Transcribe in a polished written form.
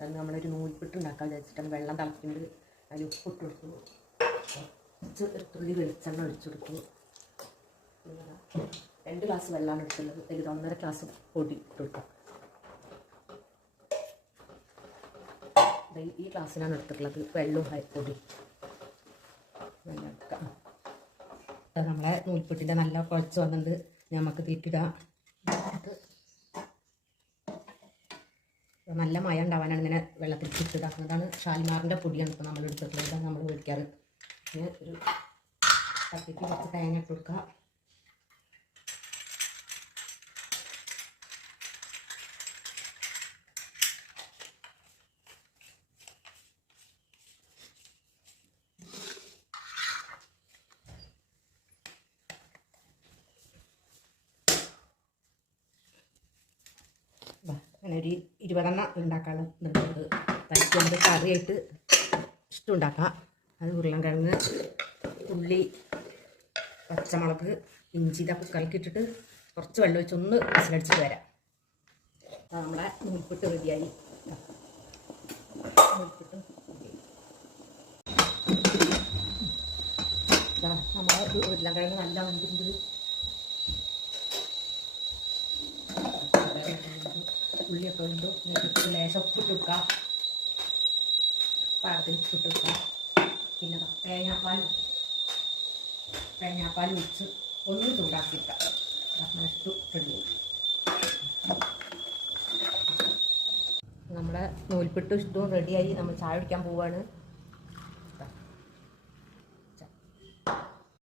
അത് നമ്മളൊരു നൂൽപ്പിട്ട് ഉണ്ടാക്കാൻ വിചാരിച്ചിട്ടാണ്. വെള്ളം തിളച്ചിട്ടുണ്ട്, അതിൽ ഉപ്പിട്ട് കൊടുത്തു, കുറച്ച് തുള്ളി വെളിച്ചെണ്ണ ഒഴിച്ചു കൊടുത്തു. 2 ഗ്ലാസ് വെള്ളമാണ് എടുത്തുള്ളത്, അതിൽ 1.5 ഗ്ലാസ് പൊടി ഇട്ട് കൊടുക്കാം. ഈ ഗ്ലാസ്സിനാണ് എടുത്തിട്ടുള്ളത് വെള്ളവും പൊടി. നമ്മളെ നൂൽപ്പിട്ടിൻ്റെ നല്ല കുഴച്ച് വന്നിട്ട് നമുക്ക് തീറ്റിടാം. നല്ല മയം ഉണ്ടാവാനാണ് ഇങ്ങനെ വെള്ളത്തിൽ ചുറ്റിടാക്കുന്നതാണ്. ഷാൽമാറിൻ്റെ പൊടിയാണ് ഇപ്പോൾ നമ്മൾ എടുത്തിട്ടുള്ളത്, നമ്മൾ ഒഴിക്കാറ്. പിന്നെ ഒരു കത്തിക്ക് കുറച്ച് തേങ്ങ ഇട്ട് കൊടുക്കുക. അങ്ങനെ ഒരു 20 എണ്ണം ഉണ്ടാക്കാനുണ്ട്. തനിക്ക് കറിയായിട്ട് ഇഷ്ടം ഉണ്ടാക്കാം. അത് ഉരുളൻകിഴങ്ങ്, ഉള്ളി, പച്ചമുളക്, ഇഞ്ചി ഇതൊക്കെ കലക്കിയിട്ടിട്ട് കുറച്ച് വെള്ളം ഒഴിച്ച് ഒന്ന് വിസിലടിച്ചിട്ട് വരാം. നമ്മളെ നൂൽപ്പിട്ട് റെഡിയായി. നൂൽപ്പിട്ട് നമ്മളെ ഉരുളൻകിഴങ്ങ് നല്ല വന്നിട്ടുണ്ട്. ഉള്ളിയൊക്കെ ഉണ്ട്. ലേശം ഉപ്പിട്ട് കൊടുക്കാം, പാകത്തിന് ഉപ്പിട്ട് കൊടുക്കാം. പിന്നെ തേങ്ങാപ്പാൽ വെച്ച് ഒന്ന് ചൂടാക്കിയിട്ടാൽ നഷ്ടു റെഡിയായി. നമ്മുടെ നൂൽപ്പിട്ട് ഇഷ്ടവും റെഡിയായി. നമ്മൾ ചായ കുടിക്കാൻ പോവുകയാണ്.